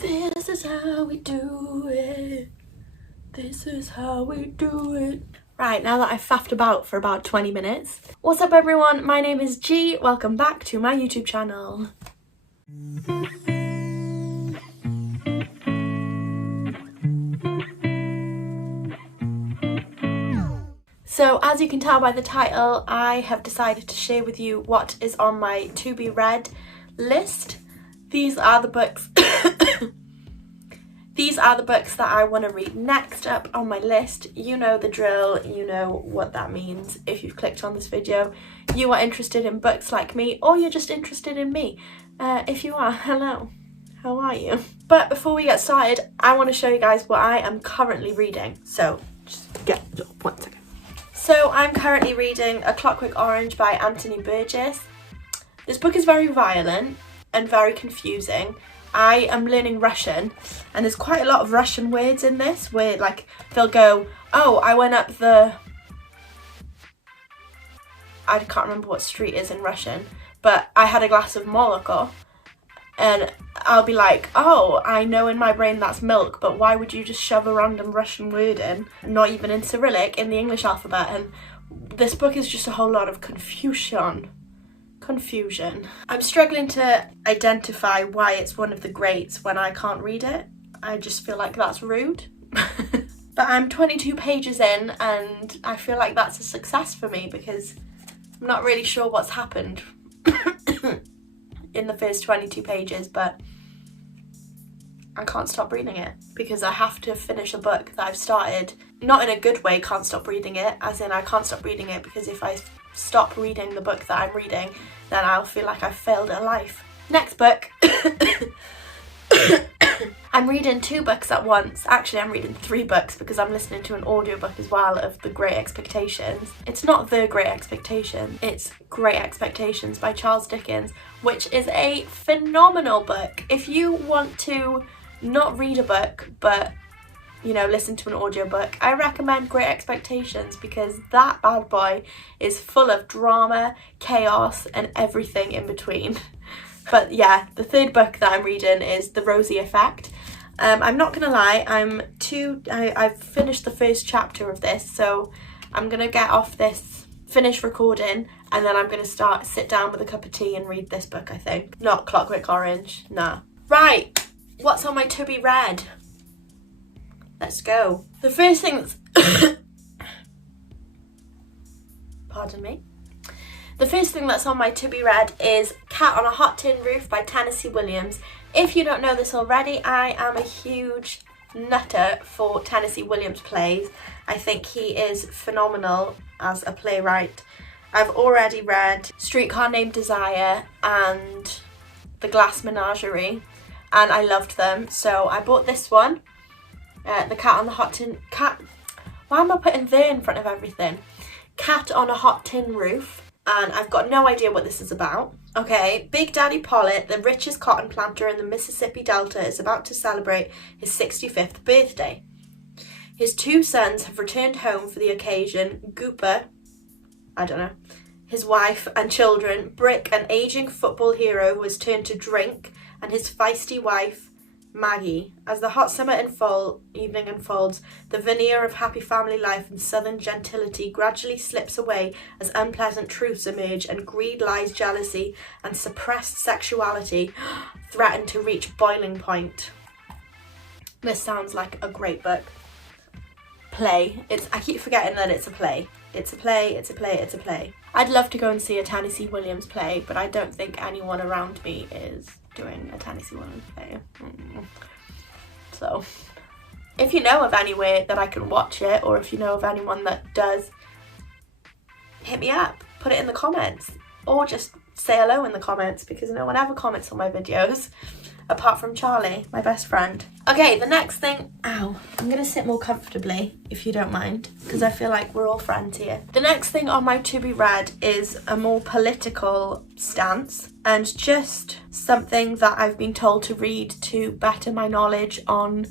This is how we do it. This is how we do it. Right, now that I've faffed about for about 20 minutes. What's up everyone? My name is G. Welcome back to my YouTube channel. So as you can tell by the title, I have decided to share with you what is on my to be read list. These are the books These are the books that I want to read next up on my list. You know the drill, you know what that means. If you've clicked on this video, you are interested in books like me, or you're just interested in me. If you are, hello, how are you? But before we get started, I want to show you guys what I am currently reading. So, just get up 1 second. So I'm currently reading A Clockwork Orange by Anthony Burgess. This book is very violent and very confusing. I am learning Russian and there's quite a lot of Russian words in this where like they'll go, oh, I went up the, I can't remember what street is in Russian, but I had a glass of moloko, and I'll be like, oh, I know in my brain that's milk, but why would you just shove a random Russian word in, not even in Cyrillic, in the English alphabet? And this book is just a whole lot of confusion. I'm struggling to identify why it's one of the greats when I can't read it. I just feel like that's rude. But I'm 22 pages in and I feel like that's a success for me because I'm not really sure what's happened in the first 22 pages, but I can't stop reading it because I have to finish a book that I've started. Not in a good way, can't stop reading it, as in I can't stop reading it because if I stop reading the book that I'm reading, then I'll feel like I've failed at life. Next book. I'm reading 2 books at once. Actually, I'm reading 3 books because I'm listening to an audiobook as well of The Great Expectations. It's not The Great Expectation, it's Great Expectations by Charles Dickens, which is a phenomenal book. If you want to not read a book, but you know, listen to an audiobook, I recommend Great Expectations because that bad boy is full of drama, chaos and everything in between. But yeah, the 3rd book that I'm reading is The Rosie Effect. I'm not gonna lie, I've finished the 1st chapter of this, so I'm gonna get off this, finish recording, and then I'm gonna sit down with a cup of tea and read this book, I think. Not Clockwork Orange, nah. Right, what's on my to be read? Let's go. The first thing that's pardon me. The first thing that's on my to be read is Cat on a Hot Tin Roof by Tennessee Williams. If you don't know this already, I am a huge nutter for Tennessee Williams plays. I think he is phenomenal as a playwright. I've already read Streetcar Named Desire and The Glass Menagerie and I loved them, so I bought this one. The Cat on the Hot Tin... Why am I putting the in front of everything? Cat on a Hot Tin Roof. And I've got no idea what this is about. Okay, Big Daddy Pollitt, the richest cotton planter in the Mississippi Delta, is about to celebrate his 65th birthday. His 2 sons have returned home for the occasion. Gooper, I don't know, his wife and children, Brick, an aging football hero who has turned to drink, and his feisty wife, Maggie. As the hot summer evening unfolds, the veneer of happy family life and southern gentility gradually slips away as unpleasant truths emerge and greed, lies, jealousy and suppressed sexuality threaten to reach boiling point. This sounds like a great book. Play. I keep forgetting that it's a play. It's a play, it's a play, it's a play. I'd love to go and see a Tennessee Williams play, but I don't think anyone around me is doing a Tennessee Williams play. So, if you know of anywhere that I can watch it, or if you know of anyone that does, hit me up, put it in the comments, or just say hello in the comments because no one ever comments on my videos. Apart from Charlie, my best friend. Okay, the next thing, ow, I'm gonna sit more comfortably if you don't mind, because I feel like we're all friends here. The next thing on my to be read is a more political stance and just something that I've been told to read to better my knowledge on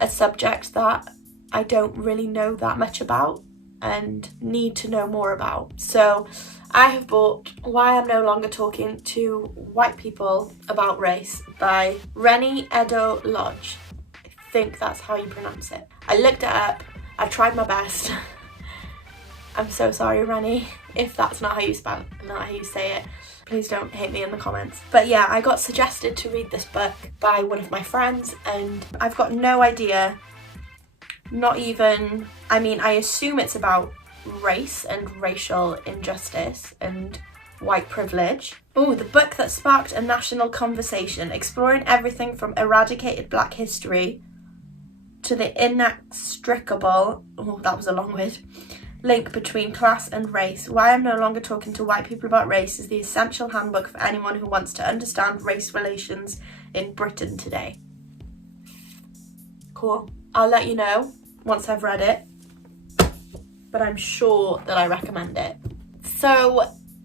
a subject that I don't really know that much about and need to know more about. So I have bought Why I'm No Longer Talking to White People About Race by Rennie Edo Lodge. I think that's how you pronounce it. I looked it up, I tried my best. I'm so sorry, Rennie, if that's not how you spell it, not how you say it. Please don't hate me in the comments. But yeah, I got suggested to read this book by one of my friends and I've got no idea, not even, I mean, I assume it's about race and racial injustice and white privilege. Oh, the book that sparked a national conversation, exploring everything from eradicated black history to the inextricable, oh that was a long word, link between class and race. Why I'm No Longer Talking to White People About Race is the essential handbook for anyone who wants to understand race relations in Britain today. Cool. I'll let you know once I've read it, but I'm sure that I recommend it. So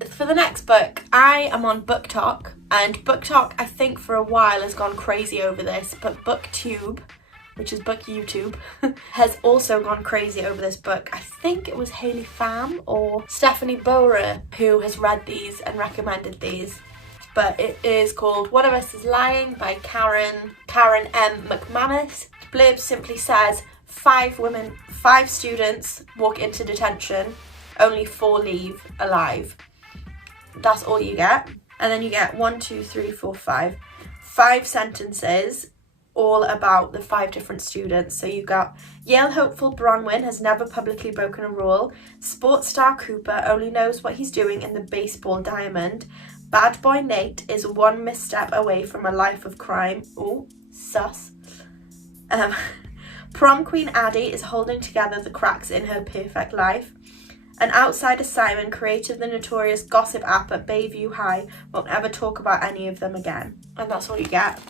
for the next book, I am on BookTok, and BookTok I think for a while has gone crazy over this, but BookTube, which is book YouTube, has also gone crazy over this book. I think it was Hayley Pham or Stephanie Bora who has read these and recommended these. But it is called One of Us is Lying by Karen M. McManus. The blurb simply says, 5 students walk into detention, only 4 leave alive. That's all you get. And then you get 5 sentences all about the 5 different students. So you got Yale hopeful Bronwyn has never publicly broken a rule. Sports star Cooper only knows what he's doing in the baseball diamond. Bad boy Nate is 1 misstep away from a life of crime. Ooh, sus. Prom queen Addie is holding together the cracks in her perfect life. An outsider Simon created the notorious gossip app at Bayview High won't ever talk about any of them again. And that's all you get.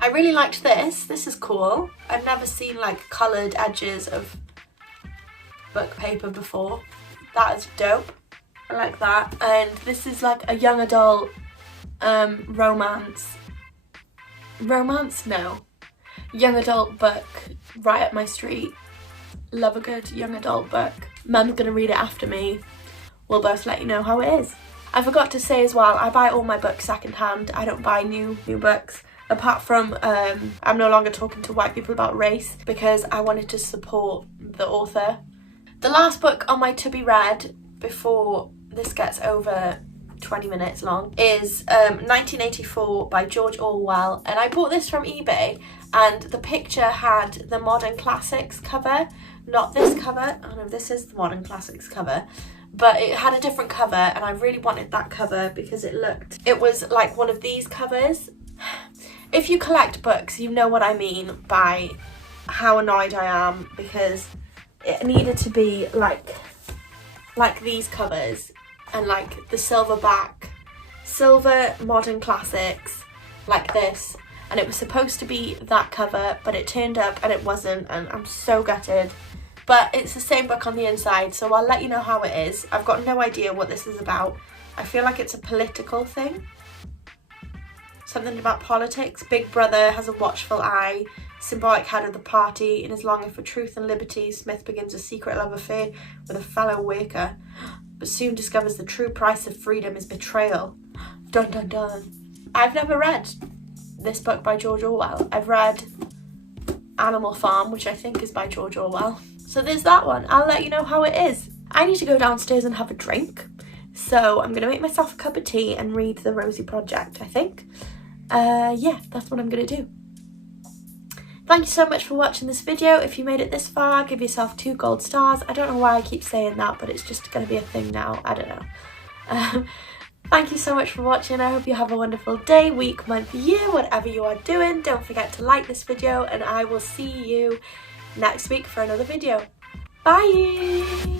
I really liked this. This is cool. I've never seen like coloured edges of book paper before. That is dope. I like that. And this is like a young adult romance. Romance? No. Young adult book, right up my street. Love a good young adult book. Mum's gonna read it after me. We'll both let you know how it is. I forgot to say as well, I buy all my books secondhand. I don't buy new books. Apart from I'm No Longer Talking to White People About Race, because I wanted to support the author. The last book on my to be read before this gets over 20 minutes long is 1984 by George Orwell, and I bought this from eBay, and the picture had the Modern Classics cover, not this cover. Oh no, this is the Modern Classics cover, but it had a different cover and I really wanted that cover because it was like one of these covers. If you collect books, you know what I mean by how annoyed I am, because it needed to be like these covers and like the silver Modern Classics like this, and it was supposed to be that cover, but it turned up and it wasn't, and I'm so gutted. But it's the same book on the inside, so I'll let you know how it is. I've got no idea what this is about. I feel like it's a political thing. Something about politics. Big Brother has a watchful eye. Symbolic head of the party. In his longing for truth and liberty, Smith begins a secret love affair with a fellow worker, but soon discovers the true price of freedom is betrayal. Dun dun dun. I've never read this book by George Orwell. I've read Animal Farm, which I think is by George Orwell. So there's that one. I'll let you know how it is. I need to go downstairs and have a drink. So I'm going to make myself a cup of tea and read The Rosie Project, I think. Yeah, that's what I'm going to do. Thank you so much for watching this video. If you made it this far, give yourself 2 gold stars. I don't know why I keep saying that, but it's just going to be a thing now. I don't know. Thank you so much for watching. I hope you have a wonderful day, week, month, year, whatever you are doing. Don't forget to like this video, and I will see you next week for another video. Bye!